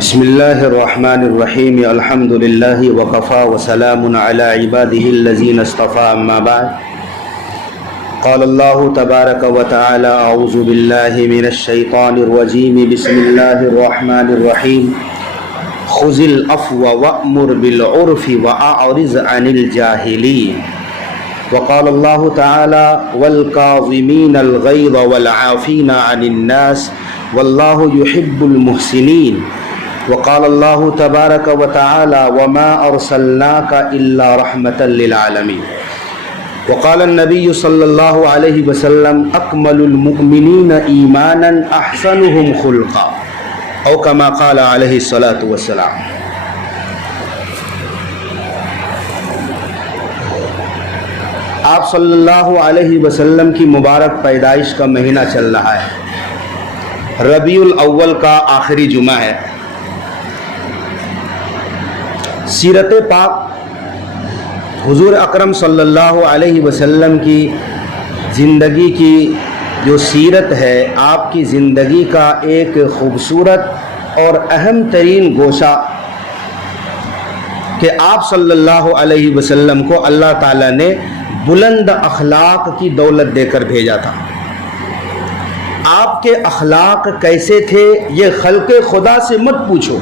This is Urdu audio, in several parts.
بسم الله الرحمن الرحيم الحمد لله وكفى وسلام على عباده الذين اصطفى أما بعد قال الله تبارك وتعالى أعوذ بالله من الشيطان الرجيم بسم الله الرحمن الرحيم خذ العفو وأمر بالعرف وأعرض عن الجاهلين وقال الله تعالى والكاظمين الغيظ والعافين عن الناس والله يحب المحسنين وقال الله تبارك وتعالى وما أرسلناك إلا رحمة للعالمين وقال النبي صلى الله عليه وسلم أكمل المؤمنين إيمانا أحسنهم خلقا أو كما قال عليه الصلاة والسلام۔ آپ صلی اللہ علیہ وسلم کی مبارک پیدائش کا مہینہ چل رہا ہے، ربیع الاول کا آخری جمعہ ہے۔ سیرت پاک حضور اکرم صلی اللہ علیہ وسلم کی زندگی کی جو سیرت ہے، آپ کی زندگی کا ایک خوبصورت اور اہم ترین گوشہ کہ آپ صلی اللہ علیہ وسلم کو اللہ تعالیٰ نے بلند اخلاق کی دولت دے کر بھیجا تھا۔ آپ کے اخلاق کیسے تھے یہ خلق خدا سے مت پوچھو،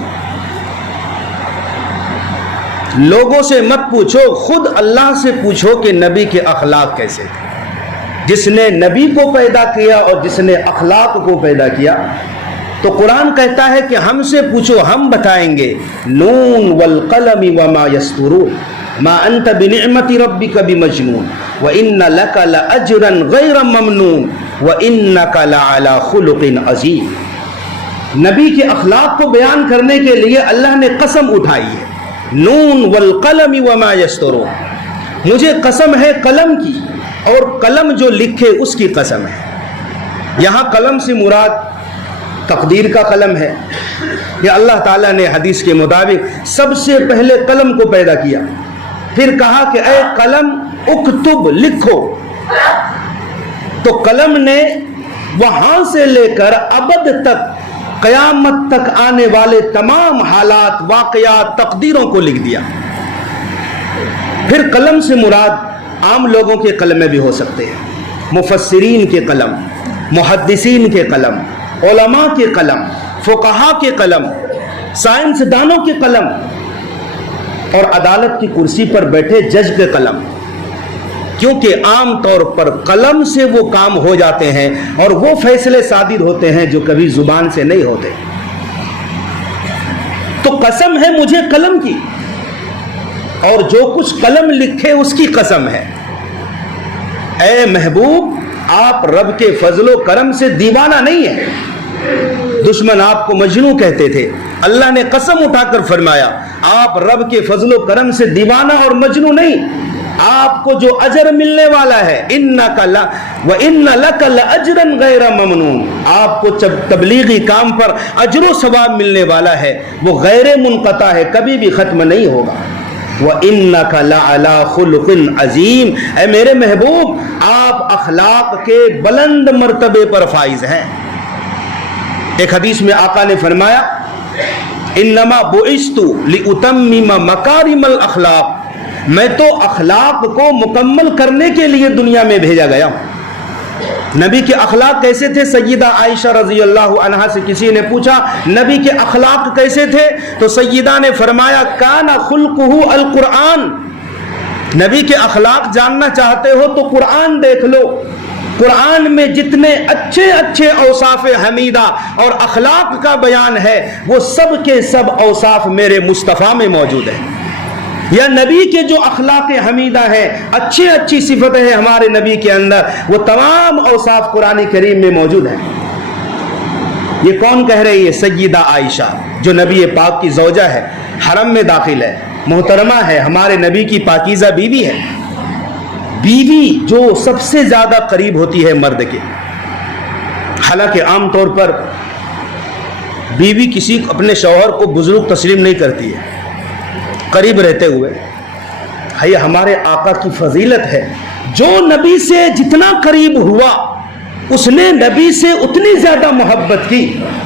لوگوں سے مت پوچھو، خود اللہ سے پوچھو کہ نبی کے اخلاق کیسے تھے۔ جس نے نبی کو پیدا کیا اور جس نے اخلاق کو پیدا کیا، تو قرآن کہتا ہے کہ ہم سے پوچھو، ہم بتائیں گے۔ نون والقلم وما یسطرون ما انت بنعمت ربک بمجنون وان لک لاجرا غیر ممنون وانک لعلی خلق عظیم۔ نبی کے اخلاق کو بیان کرنے کے لیے اللہ نے قسم اٹھائی ہے، نون والقلم وما یسطرون، مجھے قسم ہے قلم کی اور قلم جو لکھے اس کی قسم ہے۔ یہاں قلم سے مراد تقدیر کا قلم ہے کہ اللہ تعالیٰ نے حدیث کے مطابق سب سے پہلے قلم کو پیدا کیا، پھر کہا کہ اے قلم اکتب، لکھو۔ تو قلم نے وہاں سے لے کر ابد تک، قیامت تک آنے والے تمام حالات، واقعات، تقدیروں کو لکھ دیا۔ پھر قلم سے مراد عام لوگوں کے قلم بھی ہو سکتے ہیں، مفسرین کے قلم، محدثین کے قلم، علماء کے قلم، فقہا کے قلم، سائنسدانوں کے قلم، اور عدالت کی کرسی پر بیٹھے جج کے قلم، کیونکہ عام طور پر قلم سے وہ کام ہو جاتے ہیں اور وہ فیصلے صادر ہوتے ہیں جو کبھی زبان سے نہیں ہوتے۔ تو قسم ہے مجھے قلم کی، اور جو کچھ قلم لکھے اس کی قسم ہے۔ اے محبوب، آپ رب کے فضل و کرم سے دیوانہ نہیں ہیں۔ دشمن آپ کو مجنون کہتے تھے، اللہ نے قسم اٹھا کر فرمایا آپ رب کے فضل و کرم سے دیوانہ اور مجنون نہیں، آپ کو جو اجر ملنے والا ہے، انک وان لک لاجرا غیر ممنون، آپ کو تبلیغی کام پر اجر و ثواب ملنے والا ہے، وہ غیر منقطع ہے، کبھی بھی ختم نہیں ہوگا۔ وَإِنَّكَ لَعَلَىٰ خُلُقٍ عَظِيمٍ، اے میرے محبوب، آپ اخلاق کے بلند مرتبے پر فائز ہیں۔ ایک حدیث میں آقا نے فرمایا انما بعثت لأتمم مکارم الاخلاق، میں تو اخلاق کو مکمل کرنے کے لیے دنیا میں بھیجا گیا ہوں۔ نبی کے اخلاق کیسے تھے؟ سیدہ عائشہ رضی اللہ عنہا سے کسی نے پوچھا نبی کے اخلاق کیسے تھے، تو سیدہ نے فرمایا کان خلقہ القرآن، نبی کے اخلاق جاننا چاہتے ہو تو قرآن دیکھ لو، قرآن میں جتنے اچھے اچھے اوصاف حمیدہ اور اخلاق کا بیان ہے وہ سب کے سب اوصاف میرے مصطفیٰ میں موجود ہیں۔ یا نبی کے جو اخلاق حمیدہ ہیں، اچھی صفتیں ہیں ہمارے نبی کے اندر، وہ تمام اوصاف قرآن کریم میں موجود ہیں۔ یہ کون کہہ رہی ہے؟ سیدہ عائشہ، جو نبی پاک کی زوجہ ہے، حرم میں داخل ہے، محترمہ ہے، ہمارے نبی کی پاکیزہ بیوی ہے، بیوی جو سب سے زیادہ قریب ہوتی ہے مرد کے۔ حالانکہ عام طور پر بیوی کسی اپنے شوہر کو بزرگ تسلیم نہیں کرتی ہے قریب رہتے ہوئے۔ یہ ہمارے آقا کی فضیلت ہے، جو نبی سے جتنا قریب ہوا اس نے نبی سے اتنی زیادہ محبت کی،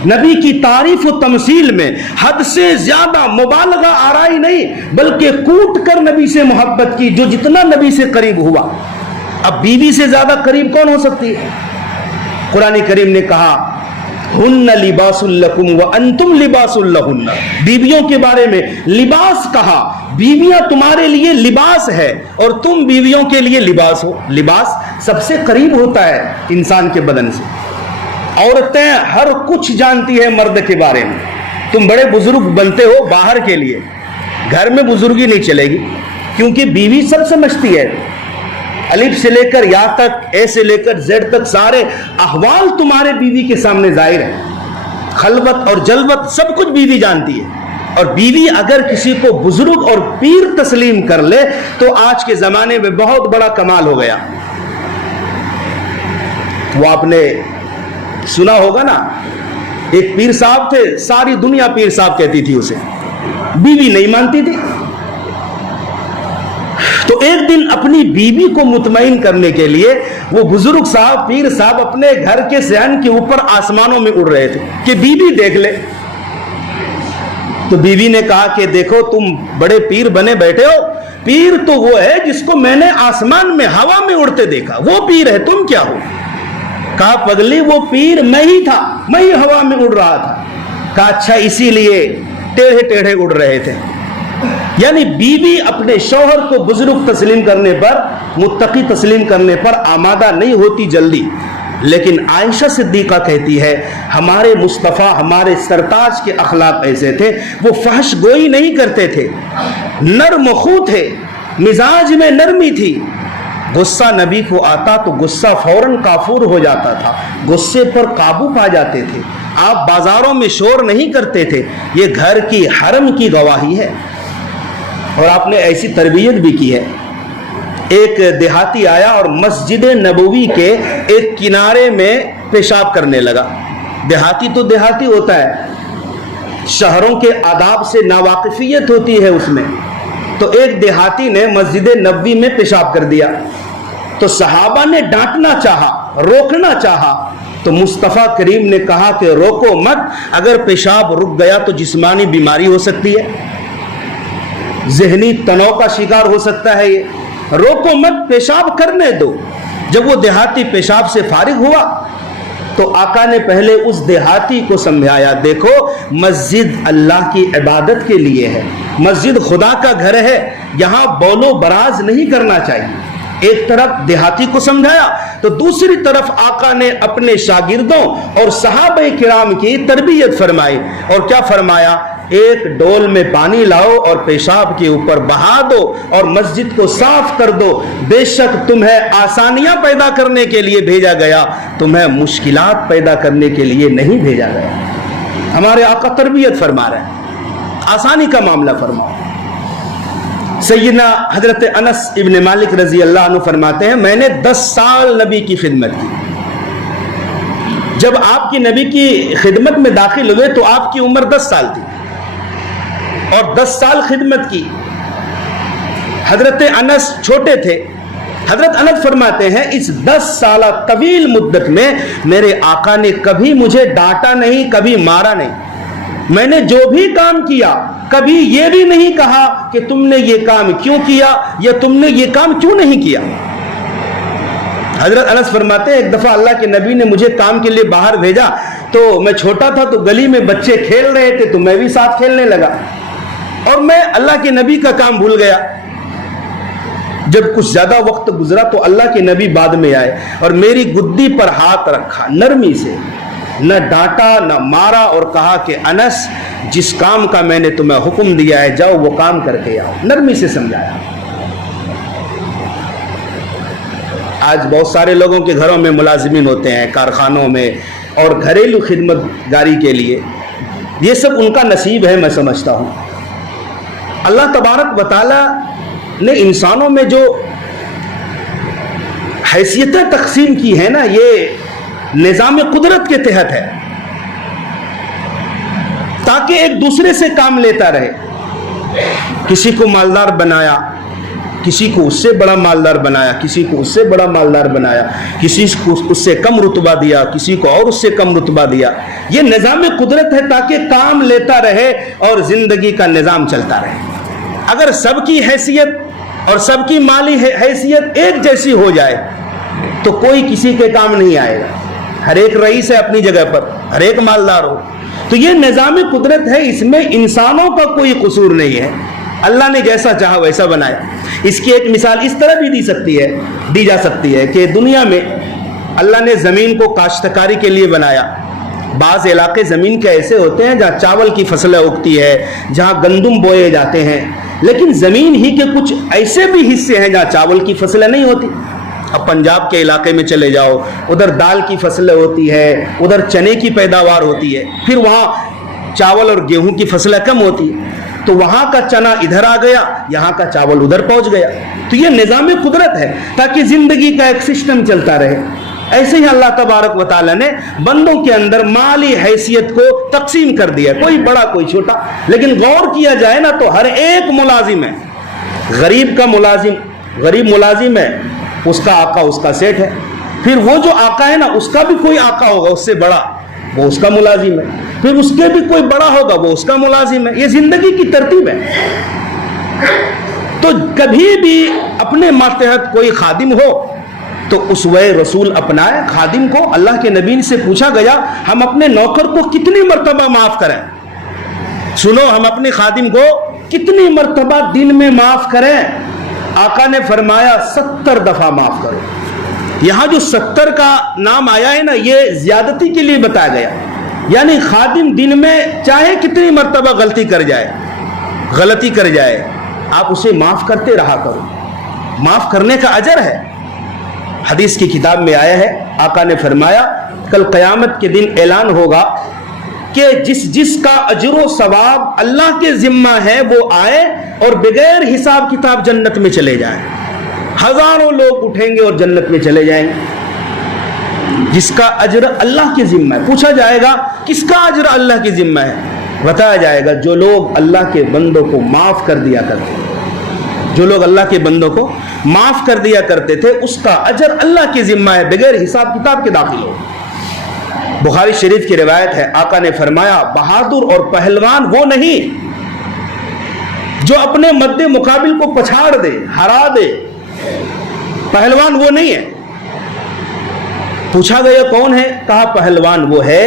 نبی کی تعریف و تمثیل میں حد سے زیادہ مبالغہ آرائی نہیں بلکہ کوٹ کر نبی سے محبت کی، جو جتنا نبی سے قریب ہوا۔ اب بیوی سے زیادہ قریب کون ہو سکتی ہے؟ قرآن کریم نے کہا ہن لباس لکم وانتم لباس لہن، بیویوں کے بارے میں لباس کہا، بیویاں تمہارے لیے لباس ہے اور تم بیویوں کے لیے لباس ہو۔ لباس سب سے قریب ہوتا ہے انسان کے بدن سے۔ عورتیں ہر کچھ جانتی ہیں مرد کے بارے میں۔ تم بڑے بزرگ بنتے ہو باہر کے لیے، گھر میں بزرگی نہیں چلے گی، کیونکہ بیوی سب سمجھتی ہے۔ الف سے لے کر یا تک، اے سے لے کر زیڈ تک سارے احوال تمہارے بیوی کے سامنے ظاہر ہیں، خلوت اور جلوت سب کچھ بیوی جانتی ہے۔ اور بیوی اگر کسی کو بزرگ اور پیر تسلیم کر لے تو آج کے زمانے میں بہت بڑا کمال ہو گیا۔ وہ آپ نے سنا ہوگا نا، ایک پیر صاحب تھے، ساری دنیا پیر صاحب کہتی تھی اسے، بیوی نہیں مانتی تھی۔ تو ایک دن اپنی بیوی کو مطمئن کرنے کے لیے وہ بزرگ صاحب، پیر صاحب اپنے گھر کے صحن کے اوپر آسمانوں میں اڑ رہے تھے کہ بیوی دیکھ لے۔ تو بیوی نے کہا کہ دیکھو تم بڑے پیر بنے بیٹھے ہو، پیر تو وہ ہے جس کو میں نے آسمان میں ہوا میں اڑتے دیکھا، وہ پیر ہے، تم کیا ہو؟ کہا پگلی وہ پیر میں ہی تھا، میں ہی ہوا میں اڑ رہا تھا۔ کہا اچھا اسی لیے ٹیڑھے ٹیڑھے اڑ رہے تھے۔ یعنی بیوی اپنے شوہر کو بزرگ تسلیم کرنے پر، متقی تسلیم کرنے پر آمادہ نہیں ہوتی جلدی، لیکن عائشہ صدیقہ کہتی ہے ہمارے مصطفیٰ، ہمارے سرتاج کے اخلاق ایسے تھے، وہ فحش گوئی نہیں کرتے تھے، نرم خو تھے، مزاج میں نرمی تھی۔ غصہ نبی کو آتا تو غصہ فوراً کافور ہو جاتا تھا، غصے پر قابو پا جاتے تھے۔ آپ بازاروں میں شور نہیں کرتے تھے، یہ گھر کی حرم کی گواہی ہے۔ اور آپ نے ایسی تربیت بھی کی ہے۔ ایک دیہاتی آیا اور مسجد نبوی کے ایک کنارے میں پیشاب کرنے لگا۔ دیہاتی تو دیہاتی ہوتا ہے، شہروں کے آداب سے ناواقفیت ہوتی ہے اس میں۔ تو ایک دیہاتی نے مسجد نبوی میں پیشاب کر دیا، تو صحابہ نے ڈانٹنا چاہا، روکنا چاہا، تو مصطفیٰ کریم نے کہا کہ روکو مت، اگر پیشاب رک گیا تو جسمانی بیماری ہو سکتی ہے، ذہنی تناؤ کا شکار ہو سکتا ہے، یہ روکو مت، پیشاب کرنے دو۔ جب وہ دیہاتی پیشاب سے فارغ ہوا تو آقا نے پہلے اس دیہاتی کو سمجھایا، دیکھو مسجد اللہ کی عبادت کے لیے ہے، مسجد خدا کا گھر ہے، یہاں بول و براز نہیں کرنا چاہیے۔ ایک طرف دیہاتی کو سمجھایا تو دوسری طرف آقا نے اپنے شاگردوں اور صحابہ کرام کی تربیت فرمائی، اور کیا فرمایا؟ ایک ڈول میں پانی لاؤ اور پیشاب کے اوپر بہا دو اور مسجد کو صاف کر دو، بے شک تمہیں آسانیاں پیدا کرنے کے لیے بھیجا گیا، تمہیں مشکلات پیدا کرنے کے لیے نہیں بھیجا گیا۔ ہمارے آقا تربیت فرما رہے ہیں، آسانی کا معاملہ فرماؤ۔ سیدنا حضرت انس ابن مالک رضی اللہ عنہ فرماتے ہیں میں نے 10 سال نبی کی خدمت کی۔ جب آپ کی نبی کی خدمت میں داخل ہوئے تو آپ کی عمر 10 سال تھی اور 10 سال خدمت کی۔ حضرت انس چھوٹے تھے۔ حضرت انس فرماتے ہیں اس 10 سالہ طویل مدت میں میرے آقا نے کبھی مجھے ڈانٹا نہیں، کبھی مارا نہیں۔ میں نے جو بھی کام کیا کبھی یہ بھی نہیں کہا کہ تم نے یہ کام کیوں کیا یا تم نے یہ کام کیوں نہیں کیا۔ حضرت انس فرماتے ہیں ایک دفعہ اللہ کے نبی نے مجھے کام کے لیے باہر بھیجا، تو میں چھوٹا تھا تو گلی میں بچے کھیل رہے تھے تو میں بھی ساتھ کھیلنے لگا اور میں اللہ کے نبی کا کام بھول گیا۔ جب کچھ زیادہ وقت گزرا تو اللہ کے نبی بعد میں آئے اور میری گدی پر ہاتھ رکھا نرمی سے، نہ ڈانٹا نہ مارا، اور کہا کہ انس جس کام کا میں نے تمہیں حکم دیا ہے جاؤ وہ کام کر کے آؤ، نرمی سے سمجھایا۔ آج بہت سارے لوگوں کے گھروں میں ملازمین ہوتے ہیں، کارخانوں میں اور گھریلو خدمت گاری کے لیے، یہ سب ان کا نصیب ہے، میں سمجھتا ہوں۔ اللہ تبارک و تعالی نے انسانوں میں جو حیثیتیں تقسیم کی ہیں نا، یہ نظام قدرت کے تحت ہے تاکہ ایک دوسرے سے کام لیتا رہے۔ کسی کو مالدار بنایا، کسی کو اس سے بڑا مالدار بنایا، کسی کو اس سے بڑا مالدار بنایا، کسی کو اس سے کم رتبہ دیا، کسی کو اور اس سے کم رتبہ دیا۔ یہ نظام قدرت ہے تاکہ کام لیتا رہے اور زندگی کا نظام چلتا رہے۔ اگر سب کی حیثیت اور سب کی مالی حیثیت ایک جیسی ہو جائے تو کوئی کسی کے کام نہیں آئے گا۔ ہر ایک رئیس ہے اپنی جگہ پر، ہر ایک مالدار ہو۔ تو یہ نظام قدرت ہے، اس میں انسانوں کا کوئی قصور نہیں ہے، اللہ نے جیسا چاہا ویسا بنایا۔ اس کی ایک مثال اس طرح بھی دی جا سکتی ہے کہ دنیا میں اللہ نے زمین کو کاشتکاری کے لیے بنایا۔ بعض علاقے زمین کے ایسے ہوتے ہیں جہاں چاول کی فصلیں اگتی ہے، جہاں گندم بوئے جاتے ہیں، لیکن زمین ہی کے کچھ ایسے بھی حصے ہیں جہاں چاول کی فصلیں نہیں ہوتی۔ اب پنجاب کے علاقے میں چلے جاؤ، ادھر دال کی فصلیں ہوتی ہے، ادھر چنے کی پیداوار ہوتی ہے، پھر وہاں چاول اور گیہوں کی فصلیں کم ہوتی ہے، تو وہاں کا چنا ادھر آ گیا، یہاں کا چاول ادھر پہنچ گیا۔ تو یہ نظام قدرت ہے تاکہ زندگی کا ایک سسٹم چلتا رہے۔ ایسے ہی اللہ تبارک و تعالی نے بندوں کے اندر مالی حیثیت کو تقسیم کر دیا، کوئی بڑا کوئی چھوٹا، لیکن غور کیا جائے نا تو ہر ایک ملازم ہے۔ غریب ملازم ہے، اس کا آقا اس کا سیٹ ہے، پھر وہ جو آقا ہے نا اس کا بھی کوئی آقا ہوگا اس سے بڑا، وہ اس کا ملازم ہے، پھر اس کے بھی کوئی بڑا ہوگا وہ اس کا ملازم ہے۔ یہ زندگی کی ترتیب ہے۔ تو کبھی بھی اپنے ماتحت کوئی خادم ہو تو اسوہ رسول اپنائے۔ خادم کو اللہ کے نبی سے پوچھا گیا ہم اپنے نوکر کو کتنی مرتبہ معاف کریں؟ سنو، ہم اپنے خادم کو کتنی مرتبہ دن میں معاف کریں؟ آقا نے فرمایا 70 دفعہ معاف کرو۔ یہاں جو 70 کا نام آیا ہے نا، یہ زیادتی کے لیے بتایا گیا، یعنی خادم دن میں چاہے کتنی مرتبہ غلطی کر جائے آپ اسے معاف کرتے رہا کرو، معاف کرنے کا اجر ہے۔ حدیث کی کتاب میں آیا ہے، آقا نے فرمایا کل قیامت کے دن اعلان ہوگا کہ جس کا اجر و ثواب اللہ کے ذمہ ہے وہ آئے اور بغیر حساب کتاب جنت میں چلے جائیں۔ ہزاروں لوگ اٹھیں گے اور جنت میں چلے جائیں گے، جس کا اجر اللہ کے ذمہ ہے۔ پوچھا جائے گا کس کا اجر اللہ کے ذمہ ہے؟ بتایا جائے گا جو لوگ اللہ کے بندوں کو معاف کر دیا کرتے تھے، جو لوگ اللہ کے بندوں کو معاف کر دیا کرتے تھے اس کا اجر اللہ کے ذمہ ہے، بغیر حساب کتاب کے داخل ہو۔ بخاری شریف کی روایت ہے، آقا نے فرمایا بہادر اور پہلوان وہ نہیں جو اپنے مد مقابل کو پچھاڑ دے، ہرا دے، پہلوان وہ نہیں ہے۔ پوچھا گیا کون ہے؟ کہا پہلوان وہ ہے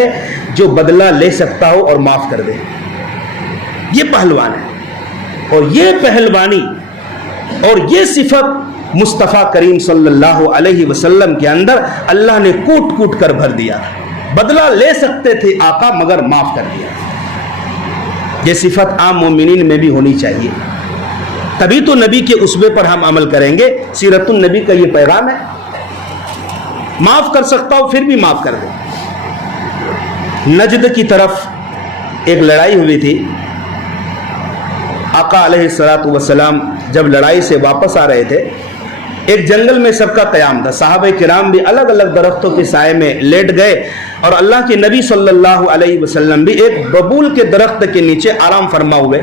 جو بدلہ لے سکتا ہو اور معاف کر دے، یہ پہلوان ہے۔ اور یہ پہلوانی اور یہ صفت مصطفیٰ کریم صلی اللہ علیہ وسلم کے اندر اللہ نے کوٹ کوٹ کر بھر دیا۔ بدلہ لے سکتے تھے آقا مگر معاف کر دیا۔ یہ صفت عام مومنین میں بھی ہونی چاہیے، تبھی تو نبی کے اسوے پر ہم عمل کریں گے۔ سیرت النبی کا یہ پیغام ہے، معاف کر سکتا ہو پھر بھی معاف کر دے۔ نجد کی طرف ایک لڑائی ہوئی تھی، آقا علیہ الصلوۃ والسلام جب لڑائی سے واپس آ رہے تھے، ایک جنگل میں سب کا قیام تھا، صحابہ کرام بھی الگ الگ درختوں کے سائے میں لیٹ گئے اور اللہ کے نبی صلی اللہ علیہ وسلم بھی ایک ببول کے درخت کے نیچے آرام فرما ہوئے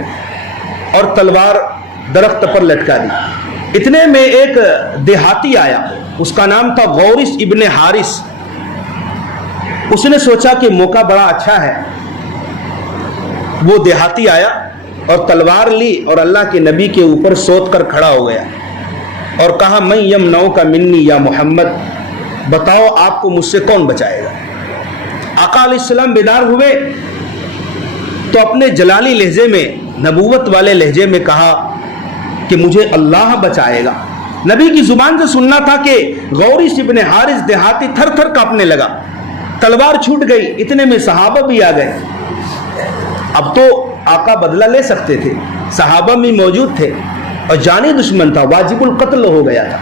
اور تلوار درخت پر لٹکا دی۔ اتنے میں ایک دیہاتی آیا، اس کا نام تھا غورث ابن حارث۔ اس نے سوچا کہ موقع بڑا اچھا ہے، وہ دیہاتی آیا اور تلوار لی اور اللہ کے نبی کے اوپر سوت کر کھڑا ہو گیا اور کہا من یمنعک منی یا محمد، بتاؤ آپ کو مجھ سے کون بچائے گا؟ آقا علیہ السلام بیدار ہوئے تو اپنے جلالی لہجے میں، نبوت والے لہجے میں کہا کہ مجھے اللہ بچائے گا۔ نبی کی زبان سے سننا تھا کہ غورث ابن حارث دیہاتی تھر تھر کانپنے لگا، تلوار چھوٹ گئی۔ اتنے میں صحابہ بھی آ گئے۔ اب تو آقا بدلہ لے سکتے تھے، صحابہ بھی موجود تھے اور جانی دشمن تھا، واجب القتل ہو گیا تھا،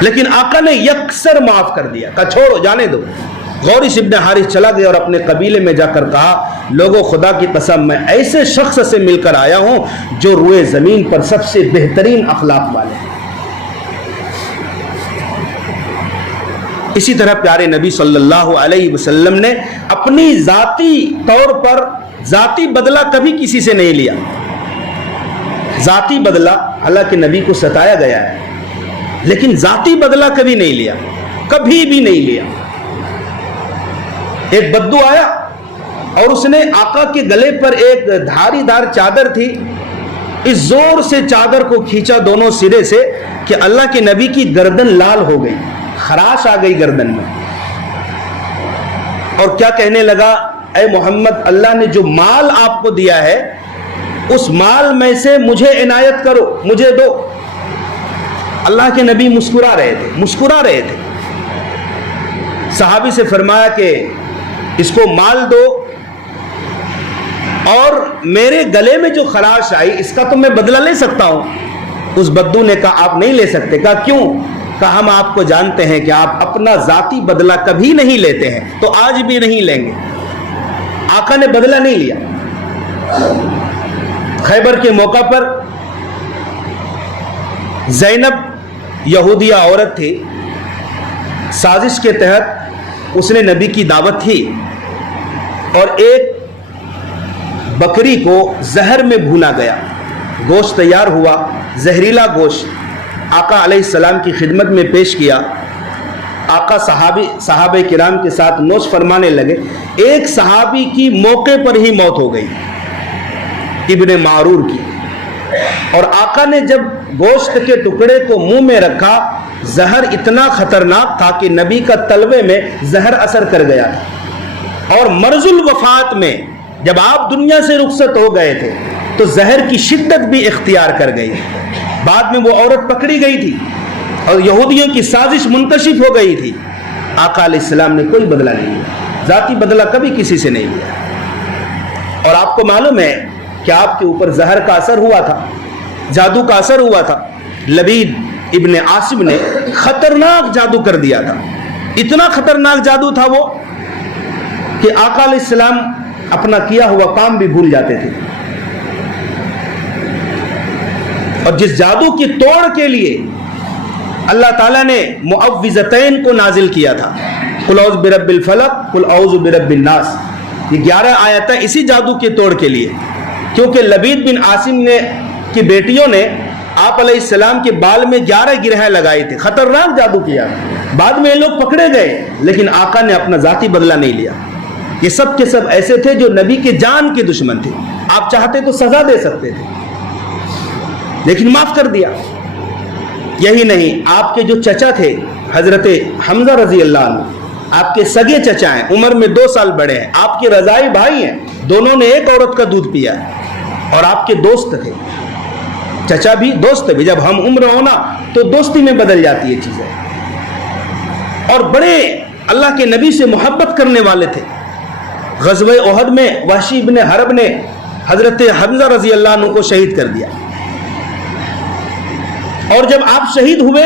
لیکن آقا نے یکسر معاف کر دیا، کہا چھوڑو جانے دو۔ غورث ابن حارث چلا گیا اور اپنے قبیلے میں جا کر کہا لوگوں خدا کی قسم میں ایسے شخص سے مل کر آیا ہوں جو روئے زمین پر سب سے بہترین اخلاق والے ہیں۔ اسی طرح پیارے نبی صلی اللہ علیہ وسلم نے اپنی ذاتی طور پر ذاتی بدلہ کبھی کسی سے نہیں لیا، ذاتی بدلہ اللہ کے نبی کو ستایا گیا ہے، لیکن ذاتی بدلہ کبھی نہیں لیا، کبھی بھی نہیں لیا۔ ایک بدو آیا اور اس نے آقا کے گلے پر ایک دھاری دار چادر تھی، اس زور سے چادر کو کھینچا دونوں سرے سے کہ اللہ کے نبی کی گردن لال ہو گئی، خراش آ گئی گردن میں، اور کیا کہنے لگا، اے محمد، اللہ نے جو مال آپ کو دیا ہے اس مال میں سے مجھے عنایت کرو، مجھے دو۔ اللہ کے نبی مسکرا رہے تھے۔ صحابی سے فرمایا کہ اس کو مال دو، اور میرے گلے میں جو خراش آئی اس کا تو میں بدلہ لے سکتا ہوں۔ اس بدو نے کہا آپ نہیں لے سکتے۔ کہا کیوں؟ کہا ہم آپ کو جانتے ہیں کہ آپ اپنا ذاتی بدلہ کبھی نہیں لیتے ہیں، تو آج بھی نہیں لیں گے۔ آقا نے بدلہ نہیں لیا۔ خیبر کے موقع پر زینب یہودیہ عورت تھی، سازش کے تحت اس نے نبی کی دعوت کی اور ایک بکری کو زہر میں بھونا گیا، گوشت تیار ہوا، زہریلا گوشت آقا علیہ السلام کی خدمت میں پیش کیا۔ آقا صحابہ کرام کے ساتھ نوش فرمانے لگے۔ ایک صحابی کی موقع پر ہی موت ہو گئی، ابن معرور کی، اور آقا نے جب گوشت کے ٹکڑے کو منہ میں رکھا، زہر اتنا خطرناک تھا کہ نبی کا تلوے میں زہر اثر کر گیا تھا، اور مرض الوفات میں جب آپ دنیا سے رخصت ہو گئے تھے تو زہر کی شدت بھی اختیار کر گئی۔ بعد میں وہ عورت پکڑی گئی تھی اور یہودیوں کی سازش منکشف ہو گئی تھی۔ آقا علیہ السلام نے کوئی بدلہ نہیں لیا، ذاتی بدلہ کبھی کسی سے نہیں لیا۔ اور آپ کو معلوم ہے کہ آپ کے اوپر زہر کا اثر ہوا تھا، جادو کا اثر ہوا تھا۔ لبید ابن عاصم نے خطرناک جادو کر دیا تھا، اتنا خطرناک جادو تھا وہ کہ آقا علیہ السلام اپنا کیا ہوا کام بھی بھول جاتے تھے۔ اور جس جادو کی توڑ کے لیے اللہ تعالیٰ نے معوذتین کو نازل کیا تھا، قل اعوذ برب الفلق قل اعوذ برب الناس، یہ 11 آیتیں اسی جادو کے توڑ کے لیے، کیونکہ لبید بن عاصم کی بیٹیوں نے آپ علیہ السلام کے بال میں 11 گرہیں لگائی تھی، خطرناک جادو کیا۔ بعد میں یہ لوگ پکڑے گئے، لیکن آقا نے اپنا ذاتی بدلہ نہیں لیا۔ یہ سب کے سب ایسے تھے جو نبی کے جان کے دشمن تھے، آپ چاہتے تو سزا دے سکتے تھے لیکن معاف کر دیا۔ یہی نہیں، آپ کے جو چچا تھے حضرت حمزہ رضی اللہ عنہ، آپ کے سگے چچا ہیں، عمر میں 2 سال بڑے ہیں، آپ کے رضائی بھائی ہیں، دونوں نے ایک عورت کا دودھ پیا ہے، اور آپ کے دوست تھے، چچا بھی دوست بھی۔ جب ہم عمر ہونا تو دوستی میں بدل جاتی ہے چیزیں۔ اور بڑے اللہ کے نبی سے محبت کرنے والے تھے۔ غزوہ احد میں وحشی ابن حرب نے حضرت حمزہ رضی اللہ عنہ کو شہید کر دیا، اور جب آپ شہید ہوئے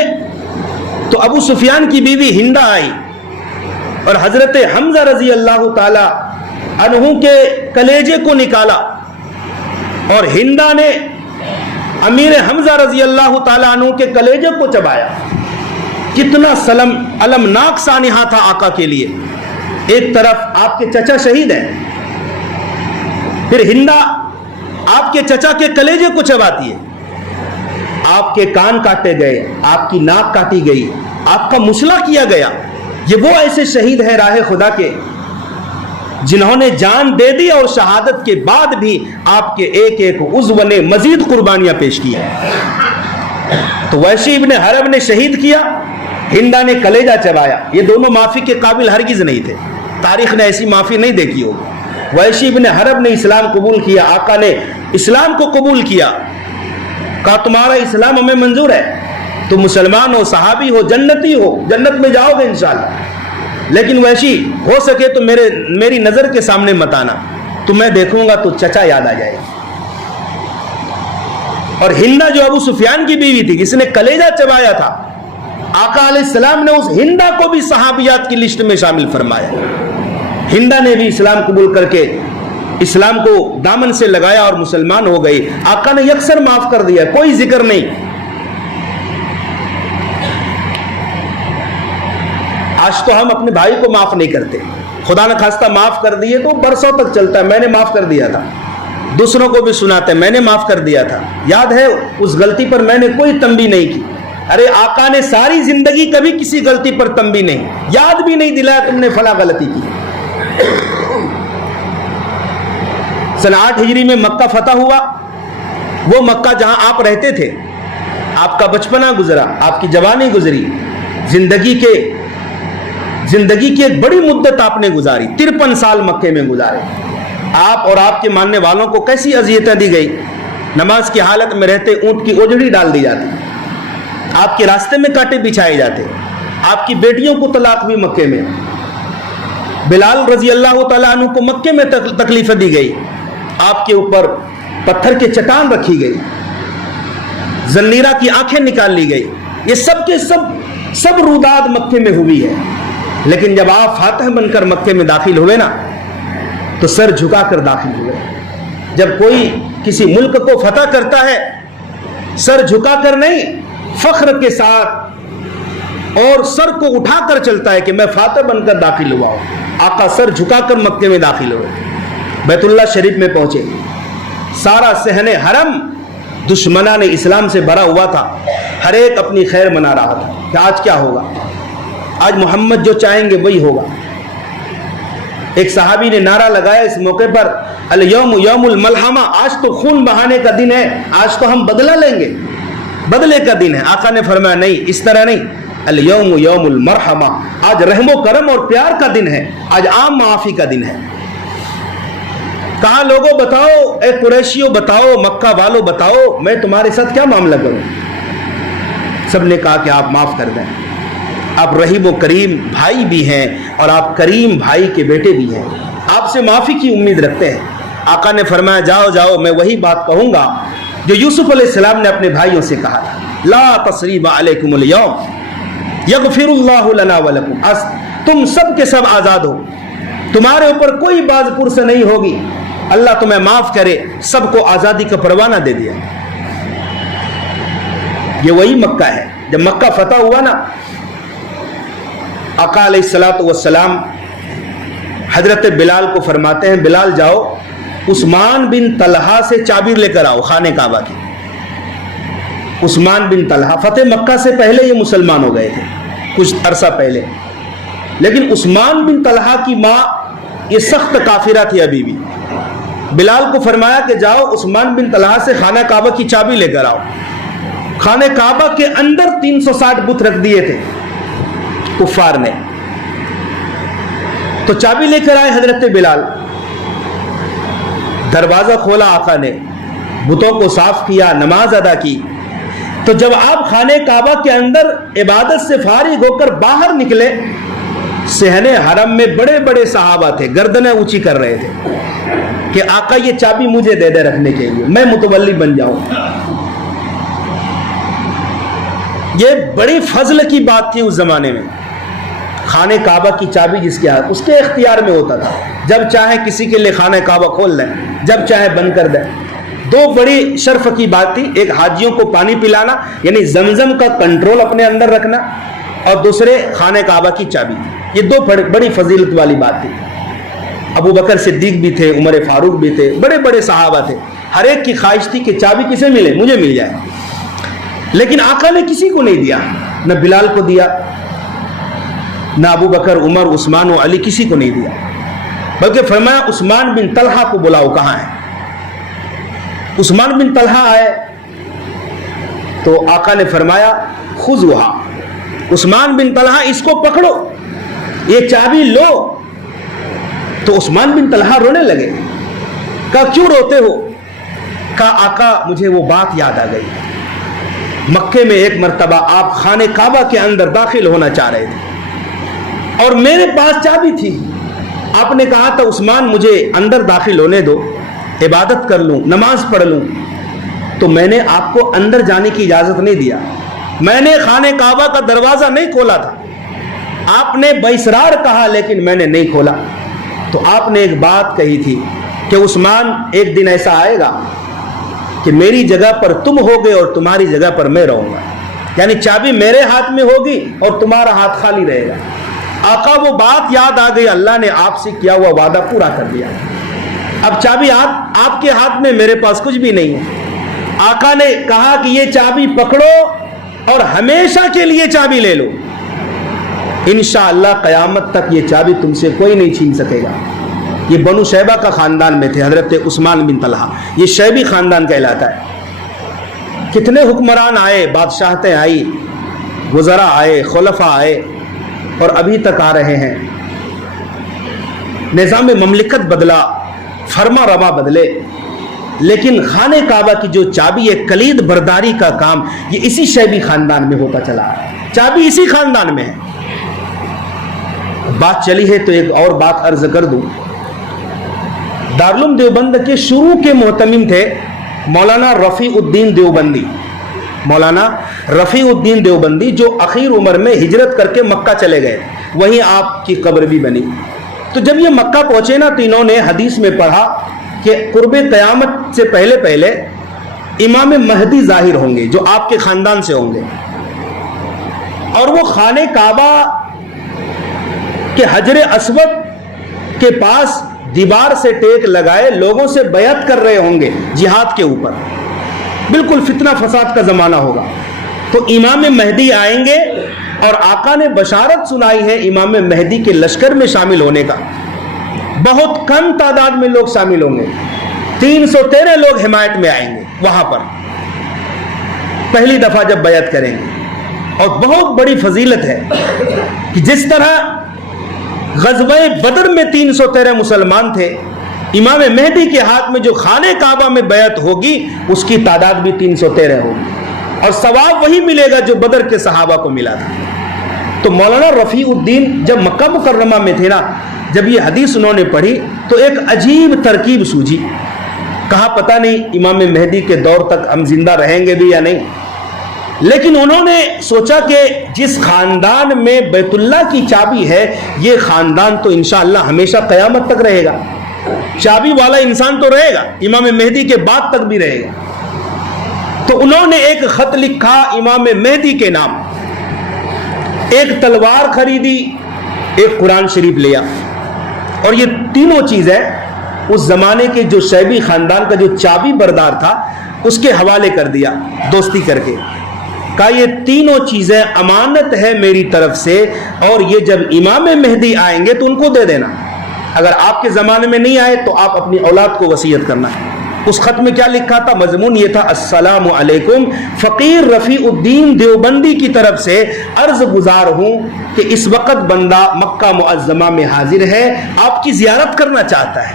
تو ابو سفیان کی بیوی ہندا آئی اور حضرت حمزہ رضی اللہ تعالی عنہ کے کلیجے کو نکالا، اور ہندا نے امیر حمزہ رضی اللہ تعالی عنہ کے کلیجے کو چبایا۔ کتنا المناک سانحہ تھا آقا کے لیے۔ ایک طرف آپ کے چچا شہید ہیں، پھر ہندا آپ کے چچا کے کلیجے کو چباتی ہے، آپ کے کان کاٹے گئے، آپ کی ناک کاٹی گئی، آپ کا مسئلہ کیا گیا۔ یہ وہ ایسے شہید ہیں راہ خدا کے جنہوں نے جان دے دی، اور شہادت کے بعد بھی آپ کے ایک ایک عضو نے مزید قربانیاں پیش کی ہیں۔ تو وحشی ابن حرب نے شہید کیا، ہندا نے کلیجہ چبایا۔ یہ دونوں معافی کے قابل ہرگز نہیں تھے، تاریخ نے ایسی معافی نہیں دیکھی ہوگی۔ وحشی ابن حرب نے اسلام قبول کیا، آقا نے اسلام کو قبول کیا، کہا تمہارا اسلام ہمیں منظور ہے، تم مسلمان ہو، صحابی ہو، جنتی ہو، جنت میں جاؤ گے انشاءاللہ، لیکن وحشی ہو سکے تو میری نظر کے سامنے مت آنا، تو میں دیکھوں گا تو چچا یاد آ جائے گا۔ اور ہندا جو ابو سفیان کی بیوی تھی جس نے کلیجہ چبایا تھا، آقا علیہ السلام نے اس ہندا کو بھی صحابیات کی لسٹ میں شامل فرمایا۔ ہندا نے بھی اسلام قبول کر کے اسلام کو دامن سے لگایا اور مسلمان ہو گئی۔ آقا نے یکسر معاف کر دیا، کوئی ذکر نہیں۔ آج تو ہم اپنے بھائی کو معاف نہیں کرتے، خدا نہ خواستہ معاف کر دیے تو برسوں تک چلتا ہے، میں نے معاف کر دیا تھا، دوسروں کو بھی سناتے ہیں میں نے معاف کر دیا تھا, یاد ہے اس غلطی پر میں نے کوئی تنبیہ نہیں کی. ارے آقا نے ساری زندگی کبھی کسی غلطی پر تنبیہ نہیں, یاد بھی نہیں دلایا تم نے فلاں غلطی کی. سن 8 ہجری میں مکہ فتح ہوا, وہ مکہ جہاں آپ رہتے تھے, آپ کا بچپنا گزرا, آپ کی جوانی گزری, زندگی کی ایک بڑی مدت آپ نے گزاری, 53 سال مکے میں گزارے. آپ اور آپ کے ماننے والوں کو کیسی اذیتیں دی گئی. نماز کی حالت میں رہتے اونٹ کی اوجڑی ڈال دی جاتی, آپ کے راستے میں کانٹے بچھائے جاتے, آپ کی بیٹیوں کو طلاق ہوئی مکے میں, بلال رضی اللہ تعالیٰ عنہ کو مکے میں تکلیفیں دی گئی, آپ کے اوپر پتھر کے چٹان رکھی گئی, زنیرہ کی آنکھیں نکال لی گئی. یہ سب کے سب روداد مکے میں ہوئی ہے. لیکن جب آپ فاتح بن کر مکے میں داخل ہوئے نا, تو سر جھکا کر داخل ہوئے. جب کوئی کسی ملک کو فتح کرتا ہے, سر جھکا کر نہیں, فخر کے ساتھ اور سر کو اٹھا کر چلتا ہے کہ میں فاتح بن کر داخل ہوا ہوں. آقا سر جھکا کر مکے میں داخل ہوئے, بیت اللہ شریف میں پہنچے. سارا صحن حرم دشمنان اسلام سے بھرا ہوا تھا, ہر ایک اپنی خیر منا رہا تھا کہ آج کیا ہوگا, آج محمد جو چاہیں گے وہی ہوگا. ایک صحابی نے نعرہ لگایا اس موقع پر, الیوم یوم الملحمہ, آج تو خون بہانے کا دن ہے, آج تو ہم بدلہ لیں گے, بدلے کا دن ہے. آقا نے فرمایا نہیں, اس طرح نہیں, الیوم یوم المرحمہ, آج رحم و کرم اور پیار کا دن ہے, آج عام معافی کا دن ہے. کہا لوگوں بتاؤ, اے قریشیوں بتاؤ, مکہ والوں بتاؤ, میں تمہارے ساتھ کیا معاملہ کروں. سب نے کہا کہ آپ معاف کر دیں, آپ رحیم و کریم بھائی بھی ہیں اور آپ کریم بھائی کے بیٹے بھی ہیں, آپ سے معافی کی امید رکھتے ہیں. آقا نے فرمایا جاؤ جاؤ, میں وہی بات کہوں گا جو یوسف علیہ السلام نے اپنے بھائیوں سے کہا تھا, لا تصریب علیکم الیوم یغفر اللہ لنا ولکم. تم سب کے سب آزاد ہو, تمہارے اوپر کوئی باز پرس نہیں ہوگی, اللہ تمہیں معاف کرے. سب کو آزادی کا پروانہ دے دیا. یہ وہی مکہ ہے. جب مکہ فتح ہوا نا, آقا علیہ الصلوۃ والسلام حضرت بلال کو فرماتے ہیں, بلال جاؤ عثمان بن طلحہ سے چابی لے کر آؤ خانہ کعبہ کی. عثمان بن طلحہ فتح مکہ سے پہلے یہ مسلمان ہو گئے تھے کچھ عرصہ پہلے, لیکن عثمان بن طلحہ کی ماں یہ سخت کافرہ تھی ابھی بھی. بلال کو فرمایا کہ جاؤ عثمان بن طلحہ سے خانہ کعبہ کی چابی لے کر آؤ. خانہ کعبہ کے اندر 360 بت رکھ دیے تھے کفار نے, تو چابی لے کر آئے حضرت بلال. دروازہ کھولا آقا نے, بتوں کو صاف کیا, نماز ادا کی. تو جب آپ خانہ کعبہ کے اندر عبادت سے فارغ ہو کر باہر نکلے, صحن حرم میں بڑے بڑے صحابہ تھے, گردنیں اونچی کر رہے تھے کہ آقا یہ چابی مجھے دے دے رکھنے کے لیے, میں متولی بن جاؤں. یہ بڑی فضل کی بات تھی اس زمانے میں. خانہ کعبہ کی چابی جس کے ہاتھ, اس کے اختیار میں ہوتا تھا, جب چاہے کسی کے لیے خانہ کعبہ کھول دیں, جب چاہے بند کر دیں. دو بڑی شرف کی بات تھی, ایک حاجیوں کو پانی پلانا یعنی زمزم کا کنٹرول اپنے اندر رکھنا, اور دوسرے خانہ کعبہ کی چابی. یہ دو بڑی فضیلت والی بات تھی. ابو بکر صدیق بھی تھے, عمر فاروق بھی تھے, بڑے بڑے صحابہ تھے, ہر ایک کی خواہش تھی کہ چابی کسے ملے, مجھے مل جائے. لیکن آقا نے کسی کو نہیں دیا, نہ بلال کو دیا, نہ ابو بکر, عمر, عثمان و علی, کسی کو نہیں دیا, بلکہ فرمایا عثمان بن طلحہ کو بلاؤ, کہاں ہے. عثمان بن طلحہ آئے تو آقا نے فرمایا خذوہا, عثمان بن طلحہ اس کو پکڑو, یہ چابی لو. تو عثمان بن طلحہ رونے لگے. کہا کیوں روتے ہو؟ کہا آقا مجھے وہ بات یاد آ گئی, مکے میں ایک مرتبہ آپ خانہ کعبہ کے اندر داخل ہونا چاہ رہے تھے اور میرے پاس چابی تھی. آپ نے کہا تھا عثمان مجھے اندر داخل ہونے دو, عبادت کر لوں, نماز پڑھ لوں. تو میں نے آپ کو اندر جانے کی اجازت نہیں دیا, میں نے خانہ کعبہ کا دروازہ نہیں کھولا تھا. آپ نے باصرار کہا لیکن میں نے نہیں کھولا. تو آپ نے ایک بات کہی تھی کہ عثمان ایک دن ایسا آئے گا کہ میری جگہ پر تم ہوگے اور تمہاری جگہ پر میں رہوں گا, یعنی چابی میرے ہاتھ میں ہوگی اور تمہارا ہاتھ خالی رہے گا. آقا وہ بات یاد آ گئی, اللہ نے آپ سے کیا ہوا وعدہ پورا کر دیا. اب چابی آپ کے ہاتھ میں، میرے پاس کچھ بھی نہیں ہے. آقا نے کہا کہ یہ چابی پکڑو اور ہمیشہ کے لیے چابی لے لو، انشاءاللہ قیامت تک یہ چابی تم سے کوئی نہیں چھین سکے گا. یہ بنو شیبہ کا خاندان میں تھے حضرت عثمان بن طلحہ، یہ شیبی خاندان کہلاتا ہے. کتنے حکمران آئے، بادشاہتیں آئی، وزراء آئے، خلفاء آئے، اور ابھی تک آ رہے ہیں. نظام مملکت بدلا، فرما روا بدلے، لیکن خانہ کعبہ کی جو چابی ہے، کلید برداری کا کام، یہ اسی شیبی خاندان میں ہوتا چلا. چابی اسی خاندان میں ہے. بات چلی ہے تو ایک اور بات عرض کر دوں. دارالعلوم دیوبند کے شروع کے محتمم تھے مولانا رفیع الدین دیوبندی. مولانا رفیع الدین دیوبندی جو اخیر عمر میں ہجرت کر کے مکہ چلے گئے، وہیں آپ کی قبر بھی بنی. تو جب یہ مکہ پہنچے نا تو انہوں نے حدیث میں پڑھا کہ قرب قیامت سے پہلے پہلے امام مہدی ظاہر ہوں گے جو آپ کے خاندان سے ہوں گے، اور وہ خانہ کعبہ کے حجر اسود کے پاس دیوار سے ٹیک لگائے لوگوں سے بیعت کر رہے ہوں گے جہاد کے اوپر. بالکل فتنہ فساد کا زمانہ ہوگا. تو امام مہدی آئیں گے، اور آقا نے بشارت سنائی ہے امام مہدی کے لشکر میں شامل ہونے کا. بہت کم تعداد میں لوگ شامل ہوں گے، 313 لوگ حمایت میں آئیں گے وہاں پر پہلی دفعہ جب بیعت کریں گے. اور بہت بڑی فضیلت ہے کہ جس طرح غزوہ بدر میں 313 مسلمان تھے، امام مہدی کے ہاتھ میں جو خانہ کعبہ میں بیعت ہوگی اس کی تعداد بھی 313 ہوگی، اور ثواب وہی ملے گا جو بدر کے صحابہ کو ملا تھا. تو مولانا رفیع الدین جب مکہ مکرمہ میں تھے نا، جب یہ حدیث انہوں نے پڑھی تو ایک عجیب ترکیب سوجی. کہا پتہ نہیں امام مہدی کے دور تک ہم زندہ رہیں گے بھی یا نہیں، لیکن انہوں نے سوچا کہ جس خاندان میں بیت اللہ کی چابی ہے، یہ خاندان تو انشاءاللہ ہمیشہ قیامت تک رہے گا. چابی والا انسان تو رہے گا، امام مہدی کے بعد تک بھی رہے گا. تو انہوں نے ایک خط لکھا امام مہدی کے نام، ایک تلوار خریدی، ایک قرآن شریف لیا، اور یہ تینوں چیزیں اس زمانے کے جو شیبی خاندان کا جو چابی بردار تھا اس کے حوالے کر دیا دوستی کر کے. کہا یہ تینوں چیزیں امانت ہے میری طرف سے، اور یہ جب امام مہدی آئیں گے تو ان کو دے دینا. اگر آپ کے زمانے میں نہیں آئے تو آپ اپنی اولاد کو وصیت کرنا ہے. اس خط میں کیا لکھا تھا؟ مضمون یہ تھا: السلام علیکم، فقیر رفیع الدین دیوبندی کی طرف سے عرض گزار ہوں کہ اس وقت بندہ مکہ معظمہ میں حاضر ہے، آپ کی زیارت کرنا چاہتا ہے،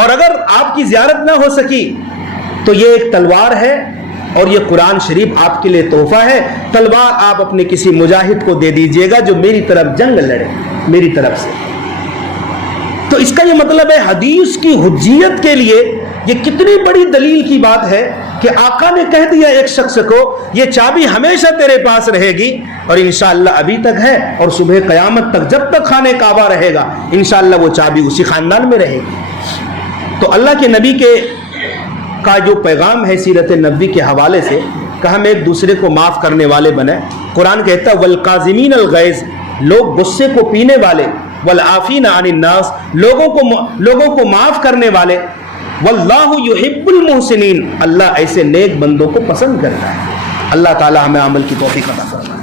اور اگر آپ کی زیارت نہ ہو سکی تو یہ ایک تلوار ہے اور یہ قرآن شریف آپ کے لیے تحفہ ہے. تلوار آپ اپنے کسی مجاہد کو دے دیجئے گا جو میری طرف جنگ لڑے میری طرف سے. تو اس کا یہ مطلب ہے حدیث کی حجیت کے لیے یہ کتنی بڑی دلیل کی بات ہے کہ آقا نے کہہ دیا ایک شخص کو یہ چابی ہمیشہ تیرے پاس رہے گی، اور انشاءاللہ ابھی تک ہے، اور صبح قیامت تک جب تک خانہ کعبہ رہے گا انشاءاللہ وہ چابی اسی خاندان میں رہے گی. تو اللہ کے نبی کا جو پیغام ہے سیرت نبوی کے حوالے سے کہ ہم ایک دوسرے کو معاف کرنے والے بنیں. قرآن کہتا ہے والقاظمین الغیظ، لوگ غصے کو پینے والے، والعافین عن الناس، لوگوں کو معاف کرنے والے، واللہ یحب المحسنین، اللہ ایسے نیک بندوں کو پسند کرتا ہے. اللہ تعالی ہمیں عمل کی توفیق عطا فرمائے.